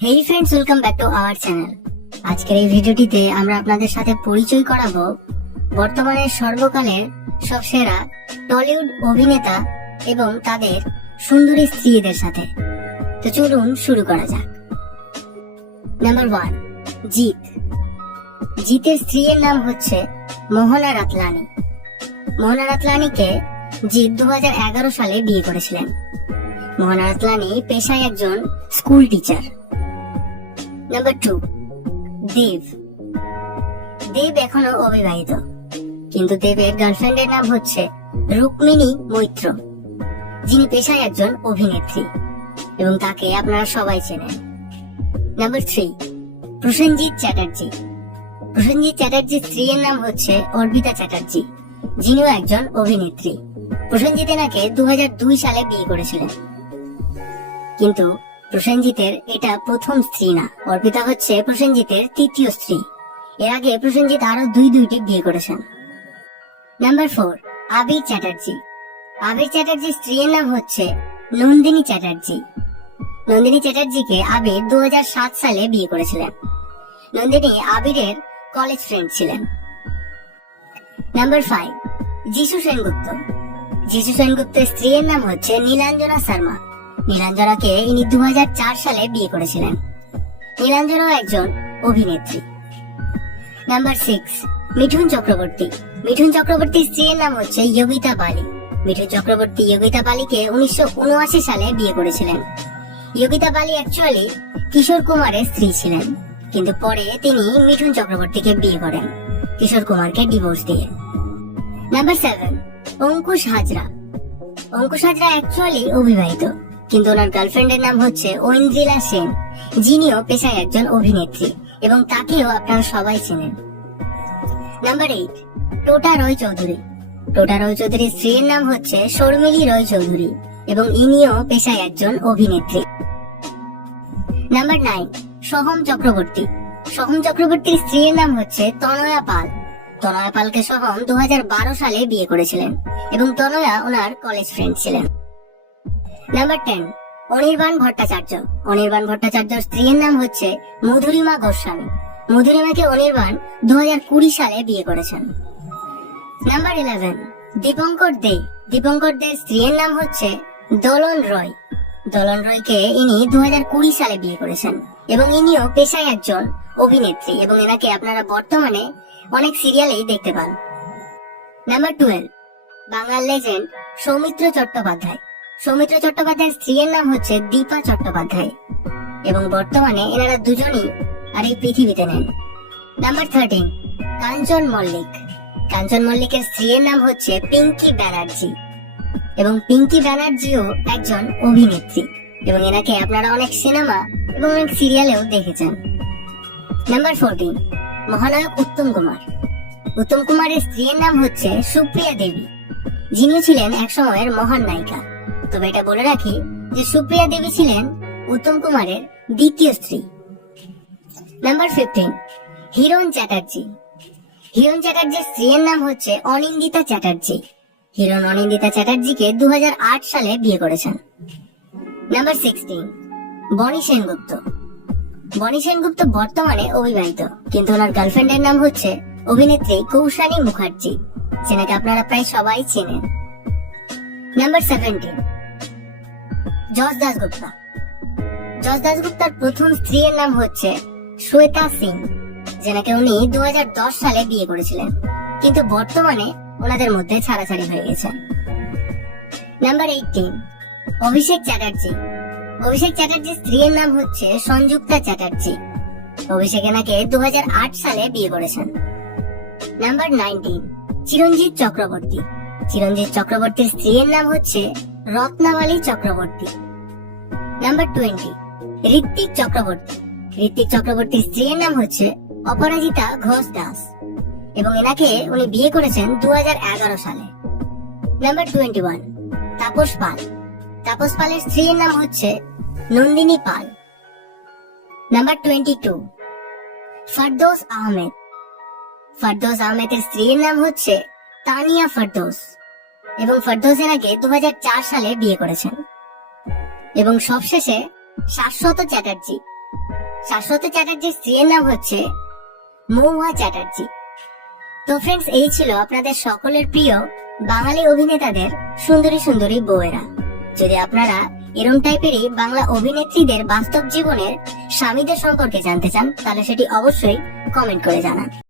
Hey friends, welcome back to our channel. আজকের এই ভিডিওটিতে আমরা আপনাদের সাথে পরিচয় করাবো বর্তমানে সর্বকালের সব সেরা টলিউড অভিনেতা এবং তাদের সুন্দরী স্ত্রীদের সাথে। তো চলুন শুরু করা যাক। নাম্বার 1, জিৎ। জিতের স্ত্রীর নাম হচ্ছে মোহনা রাতলানি। মোহনা রাতলানিকে জিৎ 2011 সালে বিয়ে করেছিলেন। মোহনা রাতলানি পেশায় একজন স্কুল টিচার। নাম্বার 2, দেব। দেব এখনো অবিবাহিত, কিন্তু দেবের গার্লফ্রেন্ডের নাম হচ্ছে রুক্মিণী মৈত্র, যিনি পেশায় একজন অভিনেত্রী এবং তাকে আপনারা সবাই চেনেন। নাম্বার 3, প্রসেনজিৎ চ্যাটার্জি। প্রসেনজিৎ চ্যাটার্জির স্ত্রীর নাম হচ্ছে অর্পিতা চ্যাটার্জি, যিনিও একজন অভিনেত্রী। প্রসেনজিৎ এনাকে 2002 সালে বিয়ে করেছিলেন, কিন্তু প্রসেনজিতের এটা প্রথম স্ত্রী না। অর্পিতা হচ্ছে প্রসেনজিতের তৃতীয় স্ত্রী। এর আগে প্রসেনজিৎ আরো দুইটি বিয়ে করেছেন। নাম্বার 4, আবির চ্যাটার্জি। আবির চ্যাটার্জির স্ত্রীর নাম হচ্ছে নন্দিনী চ্যাটার্জি। নন্দিনী চ্যাটার্জিকে আবির 2007 সালে বিয়ে করেছিলেন। নন্দিনী আবিরের কলেজ ফ্রেন্ড ছিলেন। নাম্বার 5, যিশু সেনগুপ্ত। যিশু সেনগুপ্তের স্ত্রীর নাম হচ্ছে নীলাঞ্জনা শর্মা। নীলাঞ্জনাকে ইনি 2004 সালে বিয়ে করেছিলেন। নীলাঞ্জনাও একজন অভিনেত্রী। নাম্বার 6, মিঠুন চক্রবর্তী। মিঠুন চক্রবর্তীর স্ত্রীর নাম হচ্ছে যোগিতা বালি। মিঠুন চক্রবর্তী যোগিতা বালিকে 1979 সালে বিয়ে করেছিলেন। যোগিতা বালি অ্যাকচুয়ালি কিশোর কুমারের স্ত্রী ছিলেন, কিন্তু পরে তিনি মিঠুন চক্রবর্তীকে বিয়ে করেন, কিশোর কুমারকে ডিভোর্স দিয়ে। নাম্বার 7, অঙ্কুশ হাজরা। অঙ্কুশ হাজরা অ্যাকচুয়ালি অবিবাহিত, কিন্তু ওনার গার্লফ্রেন্ডের নাম হচ্ছে ঐন্দ্রিলা সেন, যিনিও পেশায় একজন অভিনেত্রী এবং তাকেও আপনারা সবাই চেনেন। নাম্বার 8, টোটা রয় চৌধুরী। টোটা রয় চৌধুরীর স্ত্রীর নাম হচ্ছে শর্মিলী রয় চৌধুরী এবং ইনিও পেশায় একজন অভিনেত্রী। নাম্বার 9, সোহম চক্রবর্তী। সোহম চক্রবর্তীর স্ত্রীর নাম হচ্ছে তনয়া পাল। তনয়া পালকে সোহম 2012 সালে বিয়ে করেছিলেন এবং তনয়া ওনার কলেজ ফ্রেন্ড ছিলেন। নাম্বার 10, অনির্বাণ ভট্টাচার্য। অনির্বাণ ভট্টাচার্যর স্ত্রীর নাম হচ্ছে মধুরিমা গোস্বামী। মধুরিমাকে অনির্বাণ 2020 সালে বিয়ে করেছেন। নাম্বার 11, দীপঙ্কর দে। দীপঙ্কর দের স্ত্রীর নাম হচ্ছে দোলন রয়। দোলন রয়কে ইনি 2020 সালে বিয়ে করেছেন এবং ইনিও পেশায় একজন অভিনেত্রী এবং এনাকে আপনারা বর্তমানে অনেক সিরিয়ালেই দেখতে পান। নাম্বার 12, বাংলার লেজেন্ড সৌমিত্র চট্টোপাধ্যায়। সৌমিত্র চট্টোপাধ্যায়ের স্ত্রীর নাম হচ্ছে দীপা চট্টোপাধ্যায় এবং বর্তমানে এনারা দুজনই আর এই পৃথিবীতে নেন। নাম্বার 13, কাঞ্চন মল্লিক। কাঞ্চন মল্লিকের স্ত্রীর নাম হচ্ছে পিঙ্কি ব্যানার্জি এবং পিঙ্কি ব্যানার্জিও একজন অভিনেত্রী এবং এনাকে আপনারা অনেক সিনেমা এবং অনেক সিরিয়ালেও দেখেছেন। নাম্বার 14, মহানায়ক উত্তম কুমার। উত্তম কুমারের স্ত্রীর নাম হচ্ছে সুপ্রিয়া দেবী, যিনি ছিলেন একসময়ের মহান নায়িকা। তবে এটা বলে রাখি যে সুপ্রিয়া দেবী ছিলেন উত্তম কুমারের দ্বিতীয় স্ত্রী। নাম্বার 15, হিরণ চ্যাটার্জি। হিরণ চ্যাটার্জির স্ত্রীর নাম হচ্ছে অনিন্দিতা চ্যাটার্জি। হিরণ অনিন্দিতা চ্যাটার্জিকে 2008 সালে বিয়ে করেছেন। নাম্বার 16, বনি সেনগুপ্ত। বনি সেনগুপ্ত বর্তমানে অবিবাহিত, কিন্তু ওনার গার্লফ্রেন্ডের নাম হচ্ছে অভিনেত্রী কৌশানী মুখার্জি, যেনাকে আপনারা প্রায় সবাই চেনেন। নাম্বার 17, যশ দাশগুপ্তা। যশ দাশগুপ্তার প্রথম স্ত্রীর নাম হচ্ছে শ্বেতা সিং, যেনাকে উনি 2010 সালে বিয়ে করেছিলেন, কিন্তু বর্তমানে ওনাদের মধ্যে ছাড়াছাড়ি হয়ে গেছে। নাম্বার 18, অভিষেক চ্যাটার্জি। অভিষেক চ্যাটার্জির স্ত্রীর নাম হচ্ছে সংযুক্তা চ্যাটার্জি। অভিষেক এনাকে 2008 সালে বিয়ে করেছেন। নাম্বার 19, চিরঞ্জিত চক্রবর্তী। চিরঞ্জিত চক্রবর্তীর স্ত্রীর নাম হচ্ছে রত্নাবালী চক্রবর্তী। নাম্বার 20, ঋত্বিক চক্রবর্তী। ঋত্বিক চক্রবর্তীর স্ত্রীর নাম হচ্ছে অপরাজিতা ঘোষ দাস এবং এনাকে উনি বিয়ে করেছেন 2011 সালে। নাম্বার 21, তাপস পাল। তাপস পালের স্ত্রীর নাম হচ্ছে নন্দিনী পাল। নাম্বার 22, ফরদৌস আহমেদ। ফরদৌস আহমেদের স্ত্রীর নাম হচ্ছে তানিয়া ফরদৌস এবং ফরদৌস এনাকে 2004 সালে বিয়ে করেছেন। এবং সবশেষে শাশ্বত চ্যাটার্জি। শাশ্বত চ্যাটার্জির স্ত্রীর নাম হচ্ছে মহুয়া চ্যাটার্জি। তো ফ্রেন্ডস, এই ছিল আপনাদের সকলের প্রিয় বাঙালি অভিনেতাদের সুন্দরী সুন্দরী বউয়েরা। যদি আপনারা এরম টাইপেরই বাংলা অভিনেত্রীদের বাস্তব জীবনের স্বামীদের সম্পর্কে জানতে চান, তাহলে সেটি অবশ্যই কমেন্ট করে জানান।